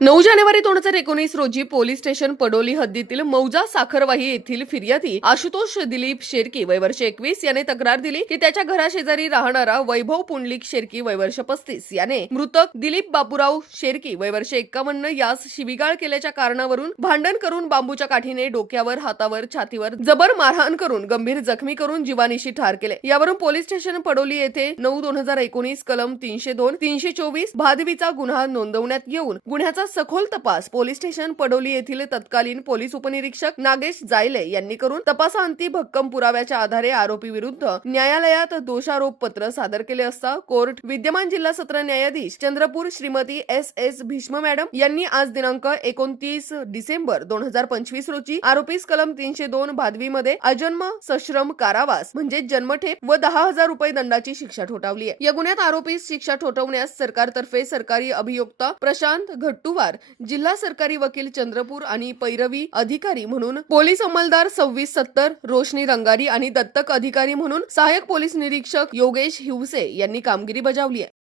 9 जानेवारी 2019 रोजी police station Padoli हद्दीतील मौजा साखरवाही येथील फिर्यादी आशुतोष दिलीप शेरकी वय वर्ष 21 याने तक्रार दिली की त्याच्या घराशेजारी राहणारा वैभव पुंडलिक शेरकी वय वर्ष 35 याने मृतक दिलीप बापूराव शेरकी वय वर्ष 51 यास शिवीगाळ केल्याच्या कारणावरून भांडण करून बांबूच्या काठीने डोक्यावर, हातावर, छातीवर जबर मारहाण करून गंभीर जखमी करून जीवानिशी ठार केले। यावरून पोलीस स्टेशन पडोली येथे 9/2019 कलम 302, 324 भादवीचा गुन्हा नोंदवण्यात येऊन गुन्ह्याचा सखोल तपास पोलीस स्टेशन पडोली येथील तत्कालीन पोलीस उपनिरीक्षक नागेश जायले यांनी करून तपासाअंती भक्कम पुराव्याच्या आधारे आरोपी विरुद्ध न्यायालयात दोषारोप पत्र सादर केले असता कोर्ट विद्यमान जिल्हा सत्र न्यायाधीश चंद्रपूर श्रीमती S.S. भीष्म मॅडम यांनी आज दिनांक 29 डिसेंबर 2025 रोजी आरोपीस कलम 302 भादवीमध्ये अजन्म सश्रम कारावास म्हणजे जन्मठेप व 10,000 रुपये दंडाची शिक्षा ठोठावली आहे। या गुन्ह्यात आरोपीस शिक्षा ठोठावण्यास सरकारतर्फे सरकारी अभियोक्ता प्रशांत घट्टुवार, जिल्हा सरकारी वकील चंद्रपूर आणि पैरवी अधिकारी म्हणून पोलीस अंमलदार 2670 रोशनी रंगारी आणि दत्तक अधिकारी म्हणून सहाय्यक पोलीस निरीक्षक योगेश हिवसे यांनी कामगिरी बजावली आहे।